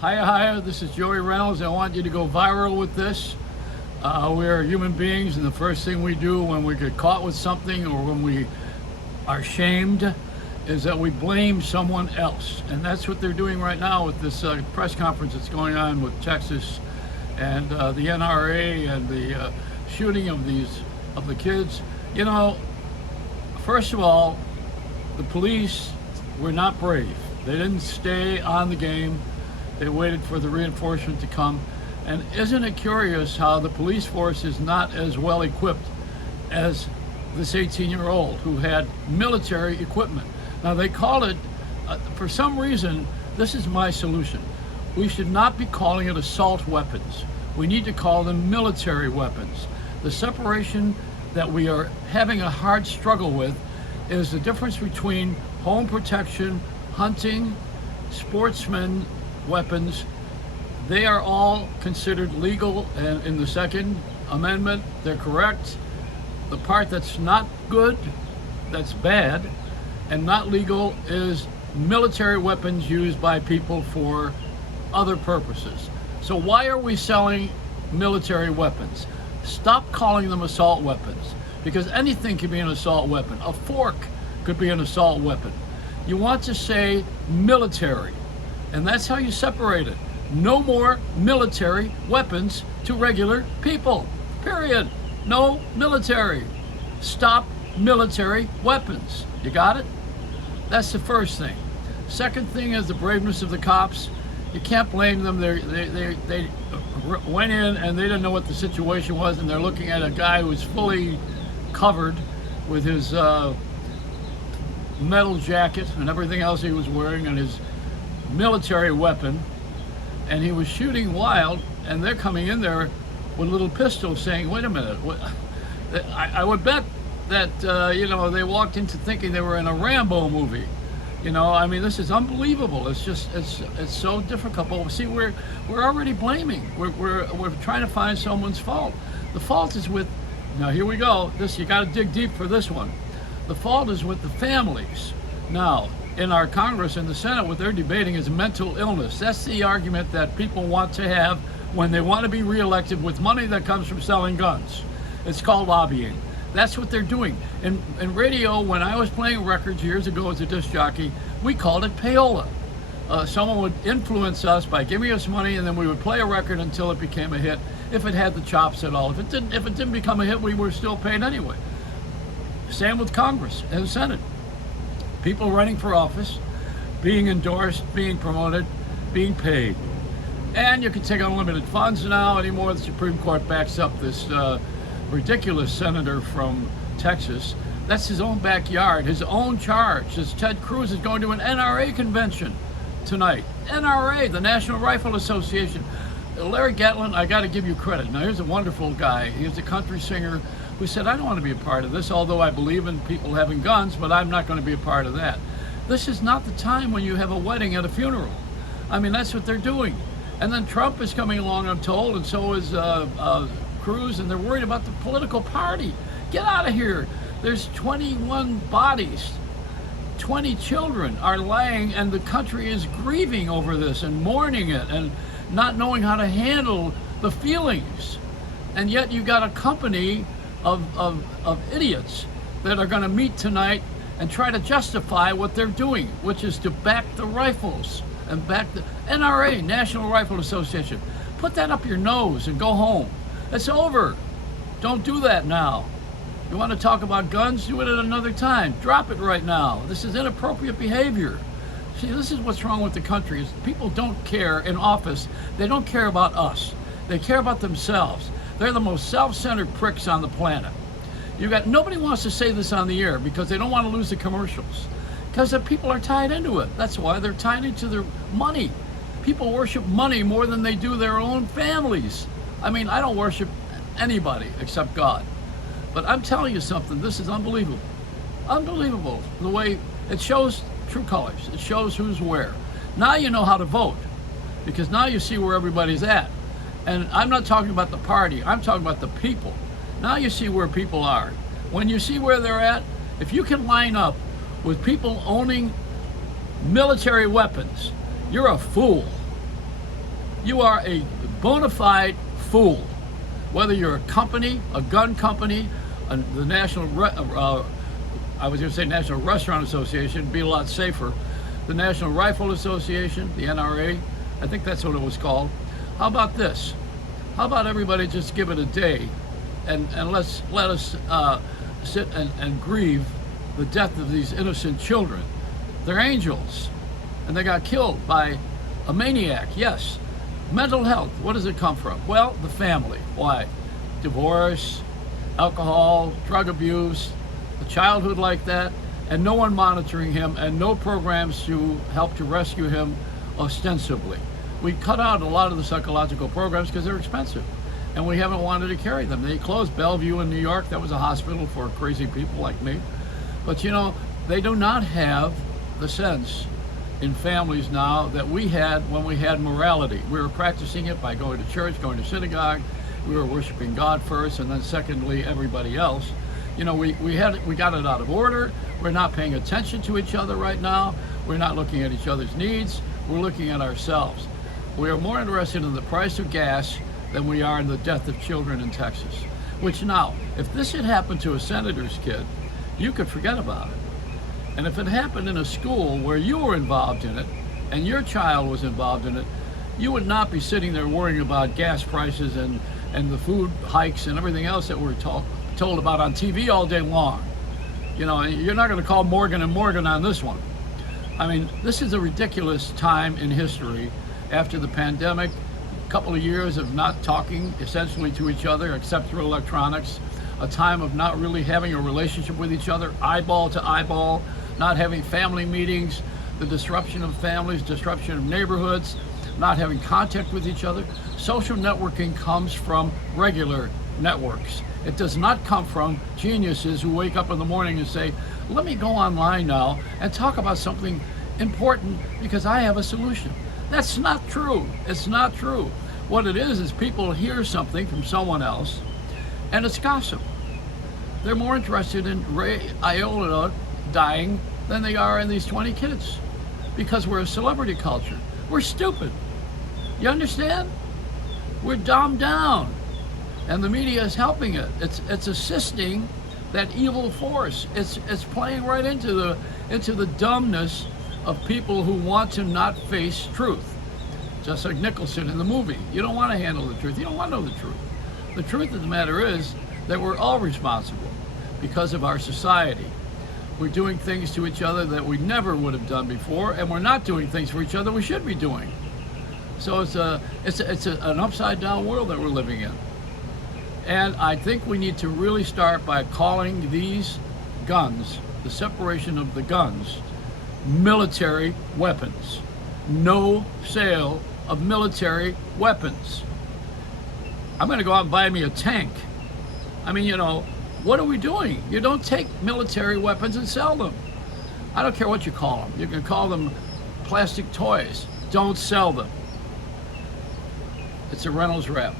Hiya, hiya, this is Joey Reynolds. I want you to go viral with this. We are human beings, and the first thing we do when we get caught with something or when we are shamed is that we blame someone else. And that's what they're doing right now with this press conference that's going on with Texas and the NRA and the shooting of the kids. You know, first of all, the police were not brave. They didn't stay on the game. They waited for the reinforcement to come. And isn't it curious how the police force is not as well equipped as this 18-year-old who had military equipment? Now they call it, for some reason, this is my solution. We should not be calling it assault weapons. We need to call them military weapons. The separation that we are having a hard struggle with is the difference between home protection, hunting, sportsmen weapons. They are all considered legal, and in the Second Amendment, they're correct. The part that's not good, that's bad, and not legal is military weapons used by people for other purposes. So why are we selling military weapons? Stop calling them assault weapons, because anything can be an assault weapon. A fork could be an assault weapon. You want to say military, and that's how you separate it. No more military weapons to regular people, period. No military. Stop military weapons. You got it? That's the first thing. Second thing is the braveness of the cops. You can't blame them. They went in and they didn't know what the situation was, and they're looking at a guy who was fully covered with his metal jacket and everything else he was wearing and his military weapon, and he was shooting wild, and they're coming in there with little pistols saying, wait a minute, what? I would bet that they walked into thinking they were in a Rambo movie. I mean, this is unbelievable. It's just it's so difficult. But see, we're already blaming. We're trying to find someone's fault. The fault is with, now here we go, you got to dig deep for this one. The fault is with the families. Now, in our Congress and the Senate, what they're debating is mental illness. That's the argument that people want to have when they want to be reelected with money that comes from selling guns. It's called lobbying. That's what they're doing. In radio, when I was playing records years ago as a disc jockey, we called it payola. Someone would influence us by giving us money, and then we would play a record until it became a hit, if it had the chops at all. If it didn't become a hit, we were still paid anyway. Same with Congress and the Senate. People running for office, being endorsed, being promoted, being paid. And you can take unlimited funds now anymore. The Supreme Court backs up this ridiculous senator from Texas. That's his own backyard, his own charge. This Ted Cruz is going to an NRA convention tonight. NRA, the National Rifle Association. Larry Gatlin, I got to give you credit. Now, here's a wonderful guy. He's a country singer who said, I don't want to be a part of this, although I believe in people having guns, but I'm not going to be a part of that. This is not the time when you have a wedding at a funeral. I mean, that's what they're doing. And then Trump is coming along, I'm told, and so is Cruz, and they're worried about the political party. Get out of here. There's 21 bodies. 20 children are lying, and the country is grieving over this and mourning it and not knowing how to handle the feelings. And yet you got a company of idiots that are going to meet tonight and try to justify what they're doing, which is to back the rifles and back the NRA, National Rifle Association. Put that up your nose and go home. It's over. Don't do that now. You want to talk about guns? Do it at another time. Drop it right now. This is inappropriate behavior. See, this is what's wrong with the country, is people don't care in office. They don't care about us. They care about themselves. They're the most self-centered pricks on the planet. Nobody wants to say this on the air because they don't want to lose the commercials. Because the people are tied into it. That's why they're tied into their money. People worship money more than they do their own families. I mean, I don't worship anybody except God. But I'm telling you something, this is unbelievable. Unbelievable. The way it shows true colors. It shows who's where. Now you know how to vote, because now you see where everybody's at. And I'm not talking about the party, I'm talking about the people. Now you see where people are. When you see where they're at, if you can line up with people owning military weapons, you're a fool. You are a bona fide fool. Whether you're a company, a gun company, the I was going to say National Restaurant Association, be a lot safer. The National Rifle Association, the NRA, I think that's what it was called. How about this? How about everybody just give it a day, and let us sit and grieve the death of these innocent children. They're angels, and they got killed by a maniac. Yes. Mental health, what does it come from? Well, the family. Why? Divorce, alcohol, drug abuse, a childhood like that, and no one monitoring him, and no programs to help to rescue him ostensibly. We cut out a lot of the psychological programs because they're expensive, and we haven't wanted to carry them. They closed Bellevue in New York. That was a hospital for crazy people like me. But you know, they do not have the sense in families now that we had when we had morality. We were practicing it by going to church, going to synagogue. We were worshiping God first, and then secondly, everybody else. You know, we got it out of order. We're not paying attention to each other right now. We're not looking at each other's needs. We're looking at ourselves. We are more interested in the price of gas than we are in the death of children in Texas. Which now, if this had happened to a senator's kid, you could forget about it. And if it happened in a school where you were involved in it and your child was involved in it, you would not be sitting there worrying about gas prices and the food hikes and everything else that we're told about on TV all day long. You know, you're not going to call Morgan and Morgan on this one. I mean, this is a ridiculous time in history after the pandemic, a couple of years of not talking essentially to each other except through electronics, a time of not really having a relationship with each other, eyeball to eyeball, not having family meetings, the disruption of families, disruption of neighborhoods, not having contact with each other. Social networking comes from regular networks. It does not come from geniuses who wake up in the morning and say, let me go online now and talk about something important because I have a solution. That's not true. It's not true. What it is people hear something from someone else and it's gossip. They're more interested in Ray Iola dying than they are in these 20 kids because we're a celebrity culture. We're stupid. You understand? We're dumbed down, and the media is helping it. It's assisting that evil force. It's playing right into the dumbness of people who want to not face truth. Just like Nicholson in the movie. You don't want to handle the truth. You don't want to know the truth. The truth of the matter is that we're all responsible because of our society. We're doing things to each other that we never would have done before, and we're not doing things for each other we should be doing. So it's an upside down world that we're living in. And I think we need to really start by calling these guns, the separation of the guns, military weapons. No sale of military weapons. I'm going to go out and buy me a tank. I mean, you know, what are we doing? You don't take military weapons and sell them. I don't care what you call them. You can call them plastic toys. Don't sell them. It's a Reynolds Wrap.